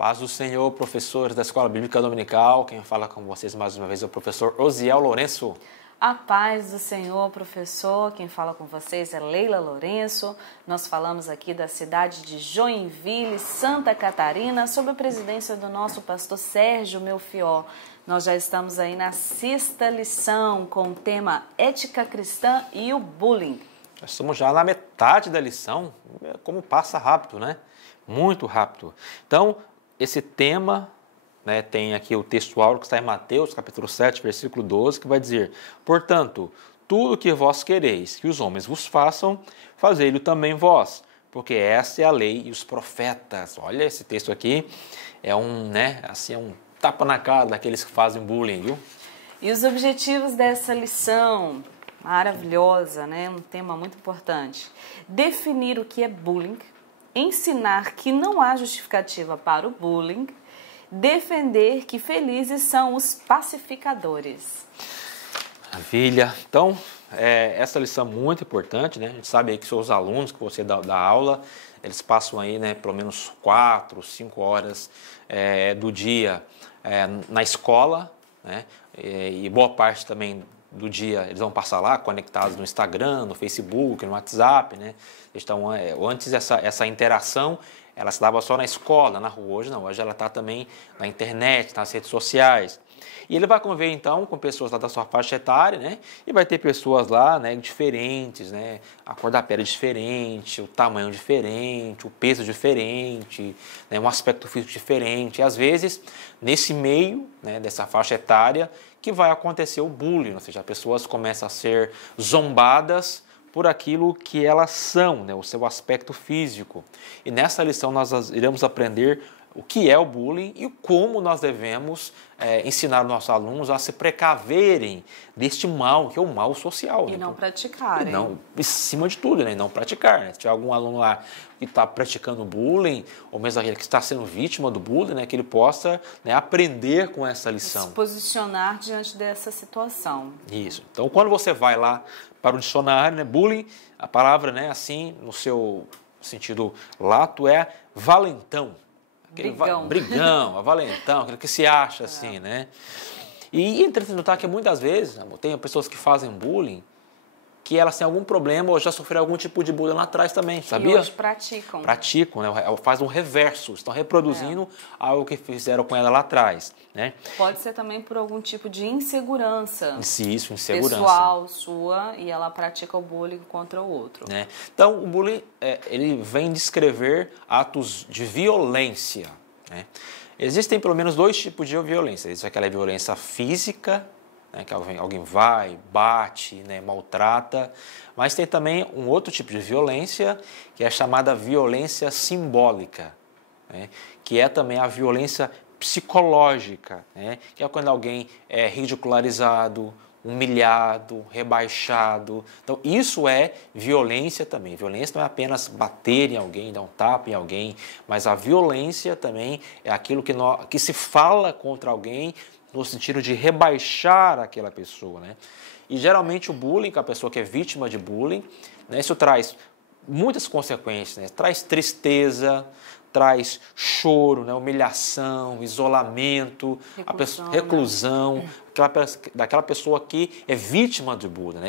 Paz do Senhor, professores da Escola Bíblica Dominical. Quem fala com vocês mais uma vez é o professor Osiel Lourenço. A paz do Senhor, professor. Quem fala com vocês é Leila Lourenço. Nós falamos aqui da cidade de Joinville, Santa Catarina, sob a presidência do nosso pastor Sérgio Melfior. Nós já estamos aí na 6ª lição com o tema Ética Cristã e o Bullying. Nós estamos já na metade da lição, como passa rápido, né? Muito rápido. Então, esse tema, né, tem aqui o textual que está em Mateus, capítulo 7, versículo 12, que vai dizer: portanto, tudo que vós quereis que os homens vos façam, fazei-lo também vós, porque esta é a lei e os profetas. Olha, esse texto aqui é um tapa na cara daqueles que fazem bullying, viu? E os objetivos dessa lição maravilhosa, né? Um tema muito importante. Definir o que é bullying, ensinar que não há justificativa para o bullying, defender que felizes são os pacificadores. Maravilha. Então, essa lição é muito importante, né? A gente sabe aí que seus alunos, que você dá aula, eles passam aí, né, pelo menos 4, 5 horas do dia na escola, né? E boa parte também do dia eles vão passar lá conectados no Instagram, no Facebook, no WhatsApp, né? Então, antes essa interação, ela se dava só na escola, na rua. Hoje não, hoje ela está também na internet, nas redes sociais. E ele vai conviver então com pessoas lá da sua faixa etária, né? E vai ter pessoas lá, né, diferentes, né? A cor da pele é diferente, o tamanho diferente, o peso diferente, né, um aspecto físico diferente. E às vezes, nesse meio, né, dessa faixa etária, que vai acontecer o bullying, ou seja, as pessoas começam a ser zombadas por aquilo que elas são, né, o seu aspecto físico. E nessa lição nós iremos aprender o que é o bullying e como nós devemos ensinar os nossos alunos a se precaverem deste mal, que é o mal social. E né? não praticarem. E não, em cima de tudo, né? Não praticar. Né? Se tiver algum aluno lá que está praticando bullying, ou mesmo aquele que está sendo vítima do bullying, né? Que ele possa, né, aprender com essa lição. Se posicionar diante dessa situação. Isso. Então, quando você vai lá para o dicionário, né, bullying, a palavra, né, assim, no seu sentido lato, é valentão. Brigão, valentão, aquele que se acha assim, né? E interessante notar que muitas vezes, tem pessoas que fazem bullying, que elas têm algum problema ou já sofreram algum tipo de bullying lá atrás também, sabia? E hoje praticam. Praticam, né? Faz um reverso, estão reproduzindo algo que fizeram com ela lá atrás, né? Pode ser também por algum tipo de insegurança. Isso, insegurança. Pessoal sua, e ela pratica o bullying contra o outro. Né? Então, o bullying, ele vem descrever atos de violência, né? Existem pelo menos 2 tipos de violência. Existe aquela violência física, né, que alguém vai, bate, né, maltrata, mas tem também um outro tipo de violência, que é a chamada violência simbólica, né, que é também a violência psicológica, né, que é quando alguém é ridicularizado, humilhado, rebaixado. Então, isso é violência também. Violência não é apenas bater em alguém, dar um tapa em alguém, mas a violência também é aquilo que se fala contra alguém no sentido de rebaixar aquela pessoa, né? E geralmente o bullying, a pessoa que é vítima de bullying, né, isso traz muitas consequências, né? Traz tristeza, traz choro, né? Humilhação, isolamento, reclusão, daquela pessoa que é vítima de bullying, né?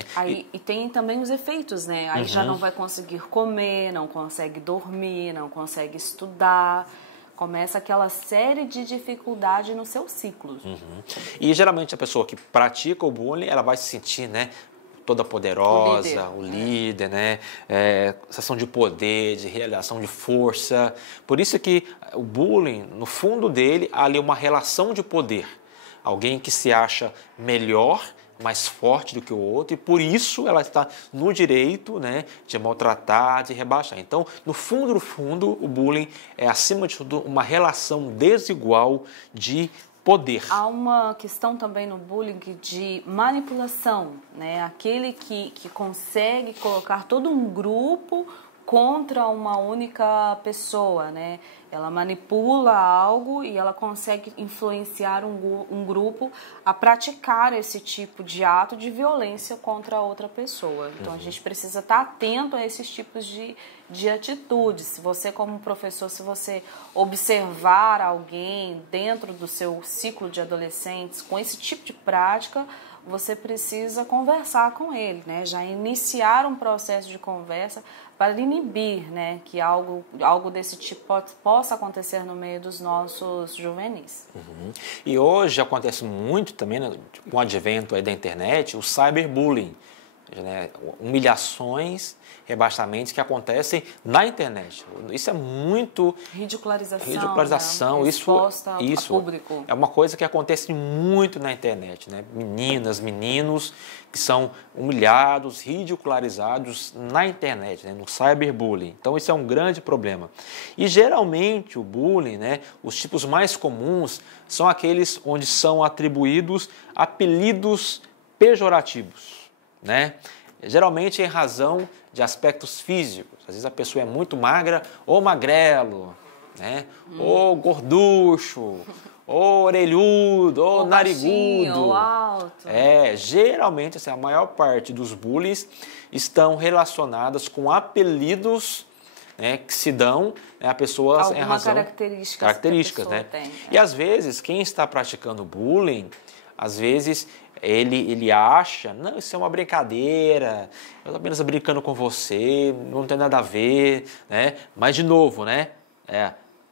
E tem também os efeitos, né? Aí já não vai conseguir comer, não consegue dormir, não consegue estudar. Começa aquela série de dificuldades nos seus ciclos. E geralmente a pessoa que pratica o bullying, ela vai se sentir, né, toda poderosa, o líder, né, sensação de poder, de realização de força. Por isso que o bullying, no fundo dele, há ali uma relação de poder. Alguém que se acha melhor, mais forte do que o outro, e por isso ela está no direito, né, de maltratar, de rebaixar. Então, no fundo, o bullying é, acima de tudo, uma relação desigual de poder. Há uma questão também no bullying de manipulação, né? Aquele que consegue colocar todo um grupo contra uma única pessoa, né? Ela manipula algo e ela consegue influenciar um grupo a praticar esse tipo de ato de violência contra outra pessoa. Então, a gente precisa estar atento a esses tipos de atitudes. Se você, como professor, se você observar alguém dentro do seu ciclo de adolescentes com esse tipo de prática, você precisa conversar com ele, né? Já iniciar um processo de conversa para inibir, né, que algo desse tipo possa acontecer no meio dos nossos juvenis. E hoje acontece muito também, né, com o advento aí da internet, o cyberbullying, né, humilhações, rebaixamentos que acontecem na internet. Isso é muito... Ridicularização, né? Exposta a público. É uma coisa que acontece muito na internet, né? Meninas, meninos que são humilhados, ridicularizados na internet, né? No cyberbullying. Então, isso é um grande problema. E, geralmente, o bullying, né? Os tipos mais comuns são aqueles onde são atribuídos apelidos pejorativos, né? Geralmente em razão de aspectos físicos. Às vezes a pessoa é muito magra ou magrelo, né? Ou gorducho, ou orelhudo, ou narigudo. Baixinho, ou alto. Geralmente assim, a maior parte dos bullies estão relacionadas com apelidos, né, que se dão, né, a pessoas em razão... Características, né? Tem, E às vezes quem está praticando bullying, às vezes... Ele acha, não, isso é uma brincadeira, eu estou apenas brincando com você, não tem nada a ver, né? Mas, de novo, né?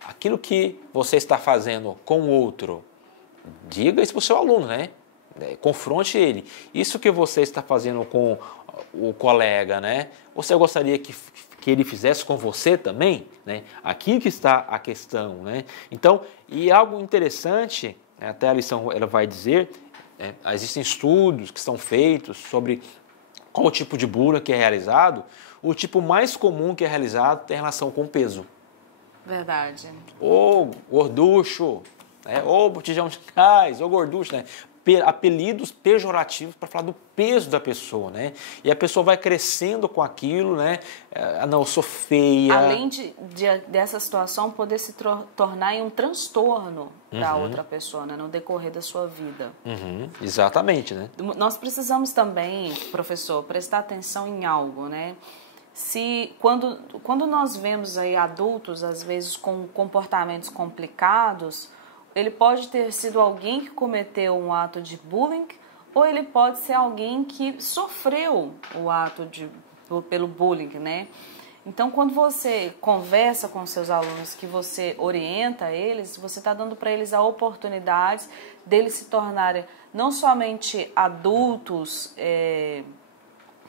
Aquilo que você está fazendo com o outro, diga isso para o seu aluno, né? Confronte ele. Isso que você está fazendo com o colega, né? Você gostaria que ele fizesse com você também, né? Aqui que está a questão, né? Então, e algo interessante, né, até a lição ela vai dizer... existem estudos que são feitos sobre qual tipo de bullying que é realizado. O tipo mais comum que é realizado tem relação com o peso. Verdade. Ou gorducho, né? Ou botijão de gás, ou gorducho, né? Apelidos pejorativos para falar do peso da pessoa, né? E a pessoa vai crescendo com aquilo, né? Não, eu sou feia. Além dessa situação poder se tornar em um transtorno para outra pessoa, né? No decorrer da sua vida. Exatamente, né? Nós precisamos também, professor, prestar atenção em algo, né? Quando nós vemos aí adultos, às vezes, com comportamentos complicados, ele pode ter sido alguém que cometeu um ato de bullying ou ele pode ser alguém que sofreu o ato pelo bullying, né? Então, quando você conversa com seus alunos, que você orienta eles, você está dando para eles a oportunidade deles se tornarem não somente adultos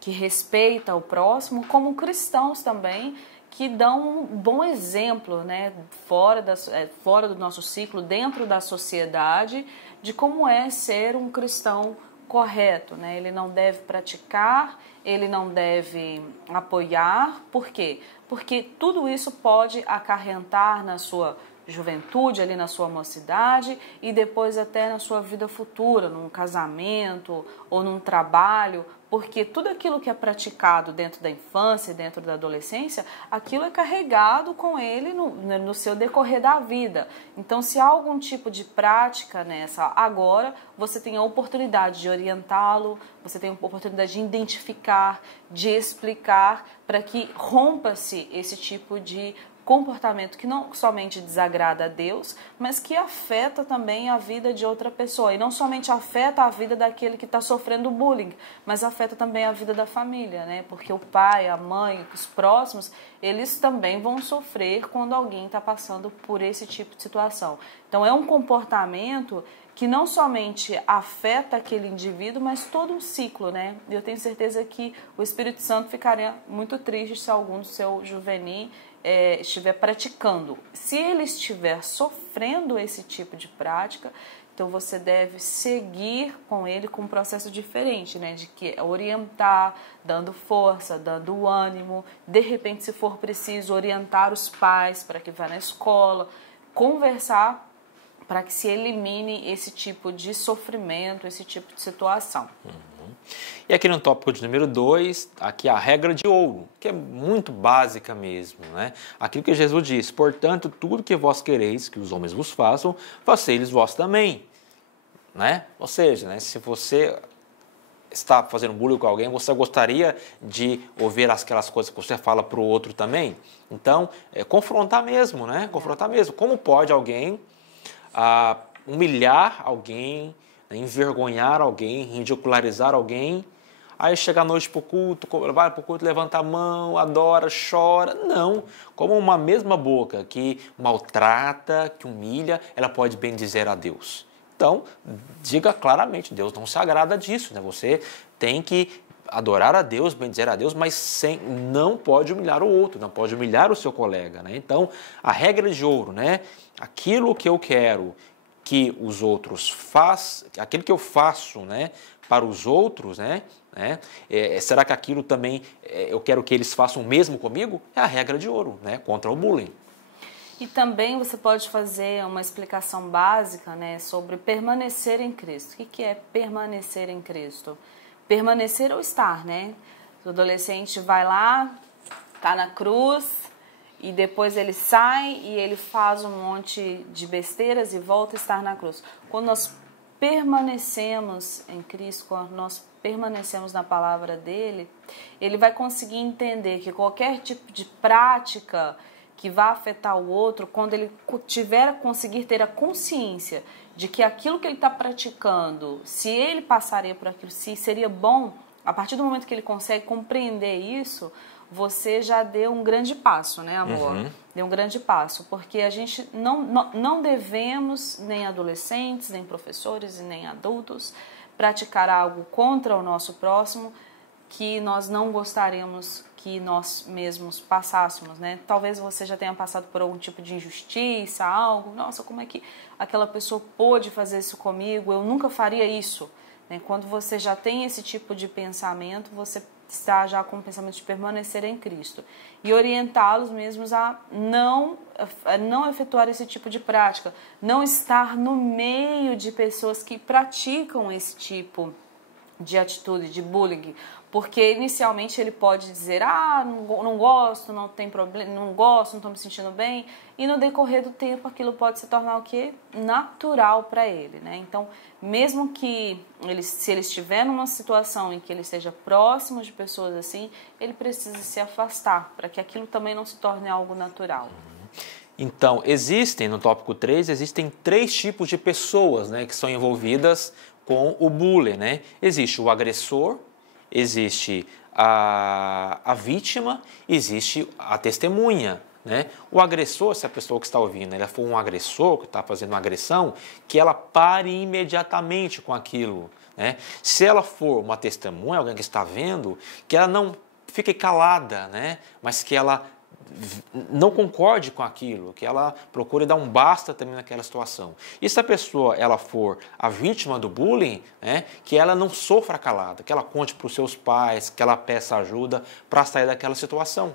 que respeitam o próximo, como cristãos também, que dão um bom exemplo, né, fora do nosso ciclo, dentro da sociedade, de como é ser um cristão correto, né? Ele não deve praticar, ele não deve apoiar. Por quê? Porque tudo isso pode acarretar na sua juventude, ali na sua mocidade e depois até na sua vida futura, num casamento ou num trabalho, porque tudo aquilo que é praticado dentro da infância e dentro da adolescência, aquilo é carregado com ele no seu decorrer da vida. Então, se há algum tipo de prática nessa agora, você tem a oportunidade de orientá-lo, você tem a oportunidade de identificar, de explicar, para que rompa-se esse tipo de comportamento que não somente desagrada a Deus, mas que afeta também a vida de outra pessoa. E não somente afeta a vida daquele que está sofrendo bullying, mas afeta também a vida da família, né? Porque o pai, a mãe, os próximos, eles também vão sofrer quando alguém está passando por esse tipo de situação. Então é um comportamento que não somente afeta aquele indivíduo, mas todo um ciclo, né? E eu tenho certeza que o Espírito Santo ficaria muito triste se algum do seu juvenil estiver praticando. Se ele estiver sofrendo esse tipo de prática, então você deve seguir com ele com um processo diferente, né? De que orientar, dando força, dando ânimo, de repente, se for preciso, orientar os pais para que vá na escola, conversar para que se elimine esse tipo de sofrimento, esse tipo de situação. E aqui no tópico de número 2, aqui a regra de ouro, que é muito básica mesmo, né? Aquilo que Jesus disse: portanto, tudo que vós quereis que os homens vos façam, façei-lhes vós também, né? Ou seja, né, se você está fazendo bullying com alguém, você gostaria de ouvir aquelas coisas que você fala para o outro também? Então, confrontar mesmo, né? Confrontar mesmo. Como pode alguém humilhar alguém, né, envergonhar alguém, ridicularizar alguém, aí chega à noite para o culto, vai para o culto, levanta a mão, adora, chora? Não. Como uma mesma boca que maltrata, que humilha, ela pode bendizer a Deus. Então, diga claramente, Deus não se agrada disso, né? Você tem que adorar a Deus, bendizer a Deus, mas não pode humilhar o outro, não pode humilhar o seu colega, né? Então, a regra de ouro, né? Aquilo que eu quero que os outros façam, aquilo que eu faço, né, para os outros, né? Será que aquilo também eu quero que eles façam o mesmo comigo? É a regra de ouro, né? Contra o bullying. E também você pode fazer uma explicação básica, né, sobre permanecer em Cristo. O que é permanecer em Cristo? Permanecer ou estar, né? O adolescente vai lá, está na cruz, e depois ele sai e ele faz um monte de besteiras e volta a estar na cruz. Quando nós permanecemos em Cristo, quando nós permanecemos na palavra dele, ele vai conseguir entender que qualquer tipo de prática que vai afetar o outro, quando ele conseguir ter a consciência de que aquilo que ele está praticando, se ele passaria por aquilo, se seria bom, a partir do momento que ele consegue compreender isso, você já deu um grande passo, né, amor? Uhum. Deu um grande passo, porque a gente não devemos, nem adolescentes, nem professores e nem adultos, praticar algo contra o nosso próximo que nós não gostaríamos que nós mesmos passássemos, né? Talvez você já tenha passado por algum tipo de injustiça, algo, nossa, como é que aquela pessoa pôde fazer isso comigo? Eu nunca faria isso, né? Quando você já tem esse tipo de pensamento, você está já com o pensamento de permanecer em Cristo e orientá-los mesmos a não efetuar esse tipo de prática, não estar no meio de pessoas que praticam esse tipo de atitude, de bullying, porque inicialmente ele pode dizer, não gosto, não tem problema, não gosto, não estou me sentindo bem, e no decorrer do tempo aquilo pode se tornar o quê? Natural para ele, né? Então, mesmo que se ele estiver numa situação em que ele esteja próximo de pessoas assim, ele precisa se afastar, para que aquilo também não se torne algo natural. Então, no tópico 3, existem 3 tipos de pessoas, né, que são envolvidas com o bullying, né? Existe o agressor, existe a vítima, existe a testemunha, né? O agressor, se a pessoa que está ouvindo, ela for um agressor, que está fazendo uma agressão, que ela pare imediatamente com aquilo, né? Se ela for uma testemunha, alguém que está vendo, que ela não fique calada, né? Mas que ela não concorde com aquilo, que ela procure dar um basta também naquela situação. E se a pessoa ela for a vítima do bullying, né, que ela não sofra calada, que ela conte para os seus pais, que ela peça ajuda para sair daquela situação.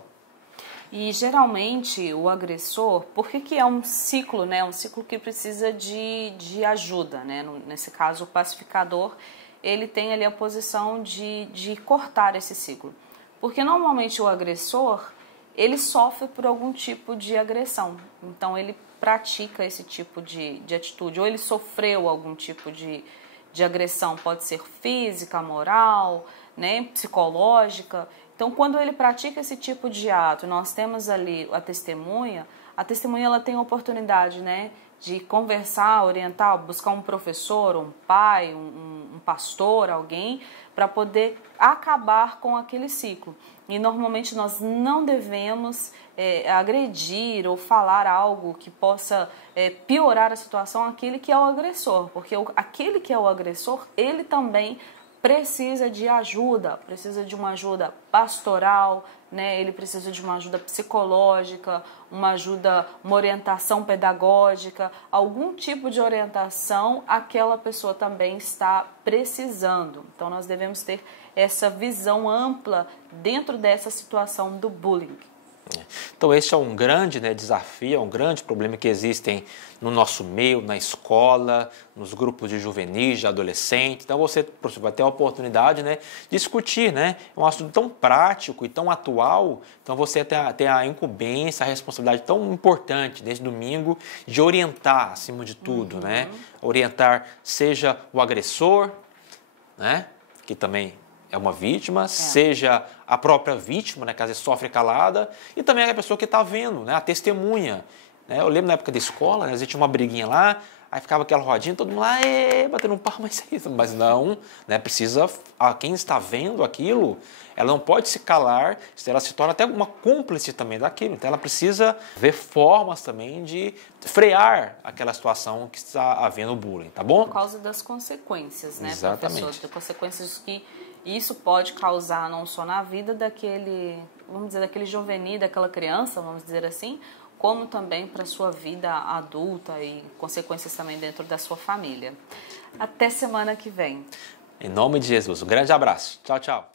E geralmente o agressor, por que é um ciclo, né? Um ciclo que precisa de ajuda, né? Nesse caso, o pacificador, ele tem ali a posição de cortar esse ciclo. Porque normalmente o agressor, ele sofre por algum tipo de agressão. Então, ele pratica esse tipo de atitude. Ou ele sofreu algum tipo de agressão. Pode ser física, moral, né, psicológica. Então, quando ele pratica esse tipo de ato, nós temos ali a testemunha ela tem a oportunidade, né, de conversar, orientar, buscar um professor, um pai, um pastor, alguém, para poder acabar com aquele ciclo. E normalmente nós não devemos agredir ou falar algo que possa piorar a situação àquele que é o agressor, porque aquele que é o agressor, ele também precisa de ajuda, precisa de uma ajuda pastoral, né? Ele precisa de uma ajuda psicológica, uma orientação pedagógica, algum tipo de orientação aquela pessoa também está precisando. Então nós devemos ter essa visão ampla dentro dessa situação do bullying. Então esse é um grande, né, desafio, é um grande problema que existem no nosso meio, na escola, nos grupos de juvenis, de adolescentes. Então você vai ter a oportunidade, né, de discutir, né, é um assunto tão prático e tão atual. Então você tem a incumbência, a responsabilidade tão importante nesse domingo de orientar acima de tudo, né, orientar seja o agressor, né, que também é uma vítima, seja a própria vítima, né, que às vezes sofre calada, e também a pessoa que está vendo, né, a testemunha. Né? Eu lembro na época da escola, né, às vezes tinha uma briguinha lá, aí ficava aquela rodinha, todo mundo lá, batendo um pau, mas não, né, precisa, quem está vendo aquilo, ela não pode se calar, ela se torna até uma cúmplice também daquilo, então ela precisa ver formas também de frear aquela situação que está havendo bullying, tá bom? Por causa das consequências, né, exatamente, professor? De consequências que isso pode causar não só na vida daquele, vamos dizer, daquele juvenil, daquela criança, vamos dizer assim, como também para a sua vida adulta e consequências também dentro da sua família. Até semana que vem. Em nome de Jesus, um grande abraço. Tchau, tchau.